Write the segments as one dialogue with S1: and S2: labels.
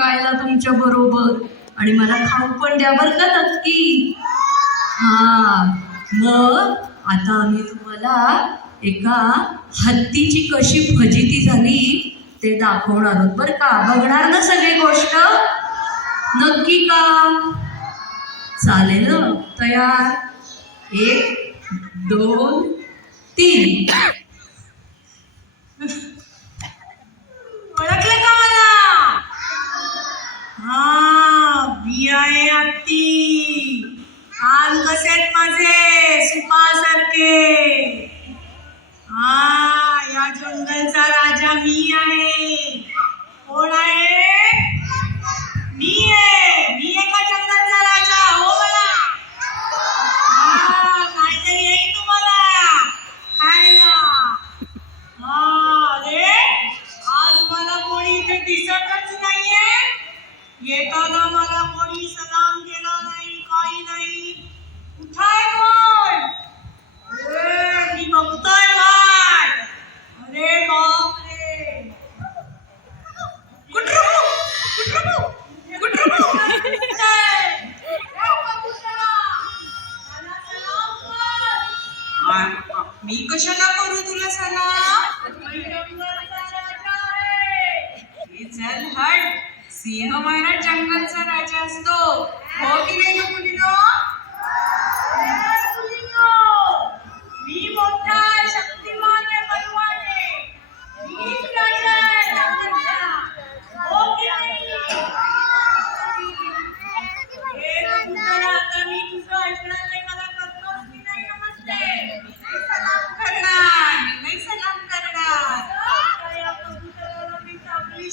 S1: शिकायला तुमच्या बरोबर. आणि मला खाऊ पण द्या बरं का नक्की. हा. मग आता आम्ही तुम्हाला एका हत्तीची कशी फजिती झाली ते दाखवणार आहोत. बरं का? बघणार ना सगळी गोष्ट? नक्की का? चालेल तयार? एक दोन तीन.
S2: Yeah. मी कशाला करू तुला सलाम? हट. सिंह महाराज जंगलचा राजा असतो. हो की नाही मुलीनो?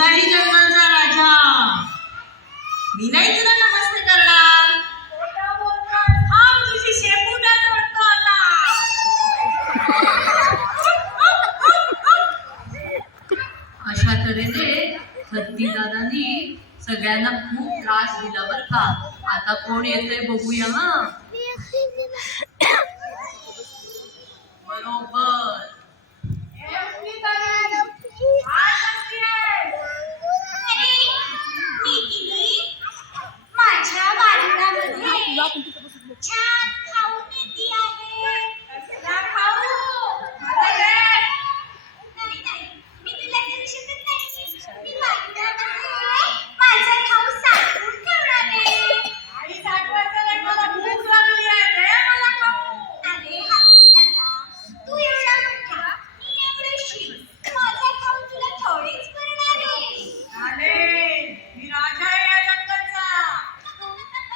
S2: सोनारी जंगलचा राजा. मी
S3: नाही तुला नमस्ते करणार.
S1: अशा तऱ्हेने हत्ती दादानी सगळ्यांना खूप त्रास दिला बर का. आता कोण येतंय बघूया हा?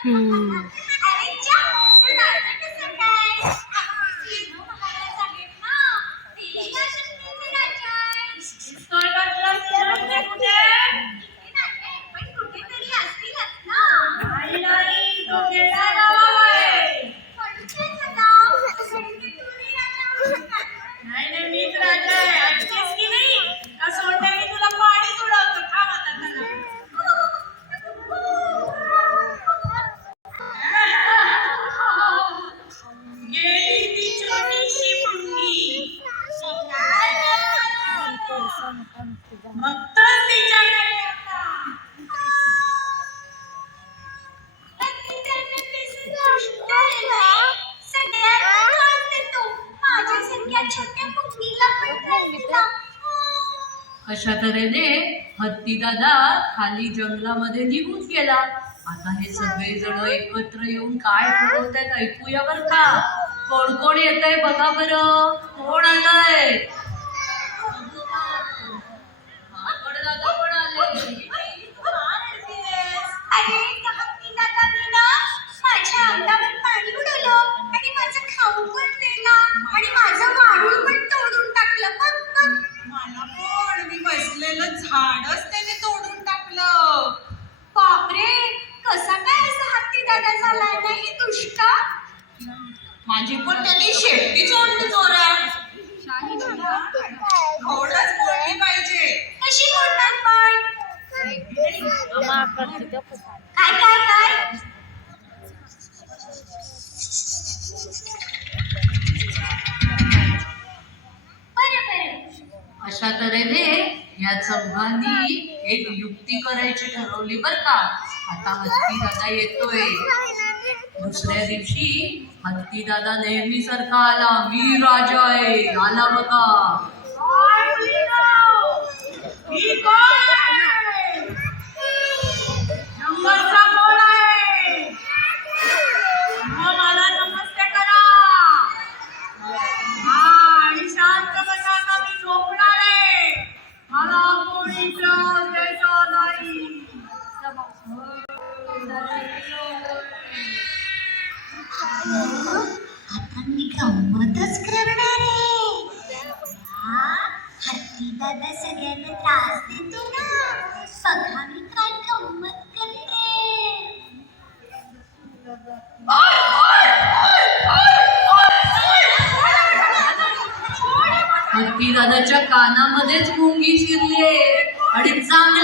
S2: Hmm. अशा
S4: तऱ्हेने हत्ती दादा
S1: खाली जंगलामध्ये निघून गेला. आता हे सगळेजण एकत्र येऊन काय ठरवत आहेत ऐकूया बर का. कोण कोण येत आहे बघा बर. कोण आलाय?
S2: झाडच त्याने तोडून टाकलं.
S4: बापरे कसा काय असा हत्तीदादा झालाय नाही दुष्का
S3: माझी पण त्यांनी शेपटी जोडली जोरात.
S2: थोडंच बोलली पाहिजे.
S4: कशी बोलणार पण
S1: चौघांनी एक युक्ती करायची ठरवली बर का. आता हत्ती दादा येतोय. दुसऱ्या दिवशी हत्ती दादा नेहमी सारखा आला मी राजा आहे आला बघा.
S2: आता मी
S4: गंमतच करणार आहे. हत्ती दादा सगळ्यांना त्रास देतो ना. बघा मी काय गंमत करते.
S1: हत्ती दादाच्या कानामध्येच मुंगी शिरली आणि चांगली